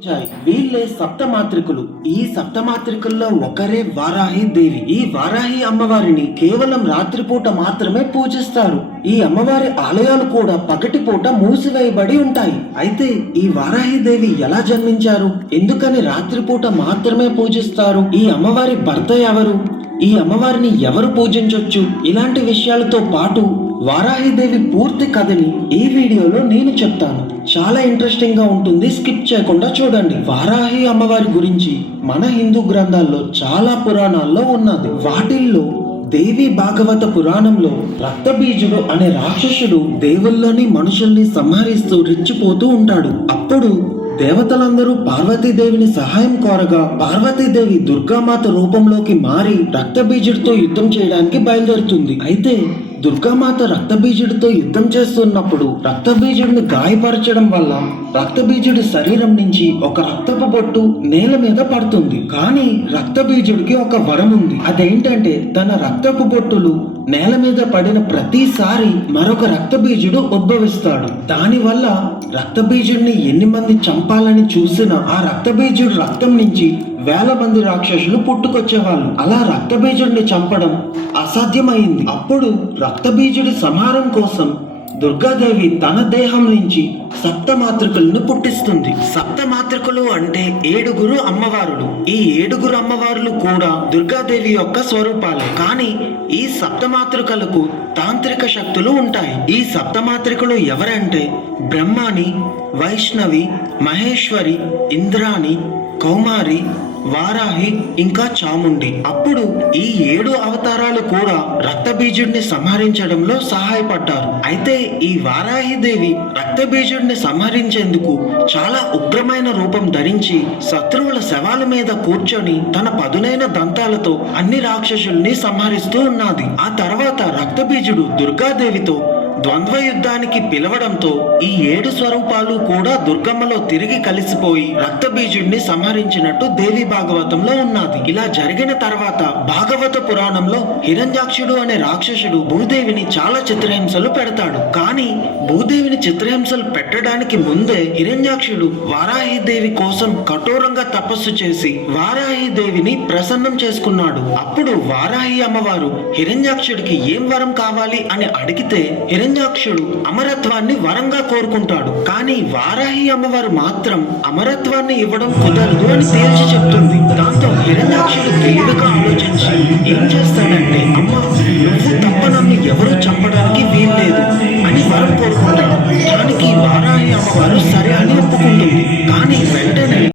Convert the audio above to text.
వీళ్ళే సప్తమాత్రికులు. ఈ సప్తమాత్రికుల్లో ఒకరే వారాహి దేవి. ఈ వారాహి అమ్మవారిని కేవలం రాత్రిపూట మాత్రమే పూజిస్తారు. ఈ అమ్మవారి ఆలయాలు కూడా పగటిపూట మూసివేయబడి ఉంటాయి. అయితే ఈ వారాహి దేవి ఎలా జన్మించారు, ఎందుకని రాత్రిపూట మాత్రమే పూజిస్తారు, ఈ అమ్మవారి భర్త ఎవరు, ఈ అమ్మవారిని ఎవరు పూజించొచ్చు, ఇలాంటి విషయాలతో పాటు వారాహిదేవి పూర్తి కథని ఈ వీడియోలో నేను చెప్తాను. చాలా ఇంట్రెస్టింగ్ గా ఉంటుంది, స్కిప్ చేయకుండా చూడండి. వారాహి అమ్మవారి గురించి మన హిందూ గ్రంథాల్లో చాలా పురాణాల్లో ఉన్నది. వాటిల్లో దేవి భాగవత పురాణంలో రక్తబీజుడు అనే రాక్షసుడు దేవుల్లోని మనుషుల్ని సంహరిస్తూ రెచ్చిపోతూ ఉంటాడు. అప్పుడు దేవతలందరూ పార్వతీదేవిని సహాయం కోరగా పార్వతీదేవి దుర్గామాత రూపంలోకి మారి రక్తబీజుడితో యుద్ధం చేయడానికి బయలుదేరుతుంది. అయితే దుర్గామాత రక్తబీజుడితో యుద్ధం చేస్తున్నప్పుడు రక్తబీజుడిని గాయపరచడం వల్ల రక్తబీజుడి శరీరం నుంచి ఒక రక్తపు బొట్టు నేల మీద పడుతుంది. కానీ రక్తబీజుడికి ఒక వరం ఉంది. అదేంటంటే తన రక్తపు బొట్టులు నేల మీద పడిన ప్రతిసారి మరొక రక్తబీజుడు ఉద్భవిస్తాడు. దానివల్ల రక్తబీజుడిని ఎన్ని మంది చంపాలని చూసినా ఆ రక్తబీజుడు రక్తం నుంచి వేల మంది రాక్షసులు పుట్టుకొచ్చేవాళ్ళు. అలా రక్తబీజుడిని చంపడం అసాధ్యమైంది. అప్పుడు రక్తబీజుడి సంహారం కోసం దుర్గాదేవి తన దేహం నుంచి సప్తమాతృకులను పుట్టిస్తుంది. సప్తమాతృకులు అంటే 7 అమ్మవారులు. ఈ 7 అమ్మవారులు కూడా దుర్గాదేవి యొక్క స్వరూపాలే. కానీ ఈ సప్తమాతృకలకు తాంత్రిక శక్తులు ఉంటాయి. ఈ సప్తమాతృకులు ఎవరంటే బ్రహ్మాని, వైష్ణవి, మహేశ్వరి, ఇంద్రాణి, కౌమారి, వారాహి, ఇంకా చాముండి. అప్పుడు ఈ 7 అవతారాలు కూడా రక్తబీజుడిని సంహరించడంలో సహాయపడ్డారు. అయితే ఈ వారాహి దేవి రక్తబీజుడిని సంహరించేందుకు చాలా ఉగ్రమైన రూపం ధరించి శత్రువుల శవాల మీద కూర్చొని తన పదునైన దంతాలతో అన్ని రాక్షసుల్ని సంహరిస్తూ ఉన్నది. ఆ తర్వాత రక్తబీజుడు దుర్గాదేవితో ద్వంద్వ యుద్ధానికి పిలవడంతో ఈ 7 స్వరూపాలు కూడా దుర్గమ్మలో తిరిగి కలిసిపోయి రక్తబీజుడిని సంహరించినట్టు దేవి భాగవతంలో ఉన్నది. ఇలా జరిగిన తర్వాత భాగవత పురాణంలో హిరణ్యాక్షుడు అనే రాక్షసుడు భూదేవిని చాలా చిత్రహింసలు పెడతాడు. కానీ భూదేవిని చిత్రహింసలు పెట్టడానికి ముందే హిరణ్యాక్షుడు వారాహి దేవి కోసం కఠోరంగా తపస్సు చేసి వారాహి దేవిని ప్రసన్నం చేసుకున్నాడు. అప్పుడు వారాహి అమ్మవారు హిరణ్యాక్షుడికి ఏం వరం కావాలి అని అడిగితే హిరణ్యాక్షుడు అమరత్వాన్ని వరంగా కోరుకుంటాడు. కానీ వారాహి అమ్మవారు మాత్రం అమరత్వాన్ని ఇవ్వడం కుదరదు అని తేల్చి చెప్తుంది. దాంతో హిరణ్యాక్షుడు తెలివిగా ఆలోచించి ఏం చేస్తాడంటే, అమ్మ నువ్వు తప్ప నన్ను ఎవరు చంపడానికి వీల్లేదు అని వరం కోరుకుంటాడు. దానికి వారాహి అమ్మవారు సరే అని ఒప్పుకుంటుంది. కానీ వెంటనే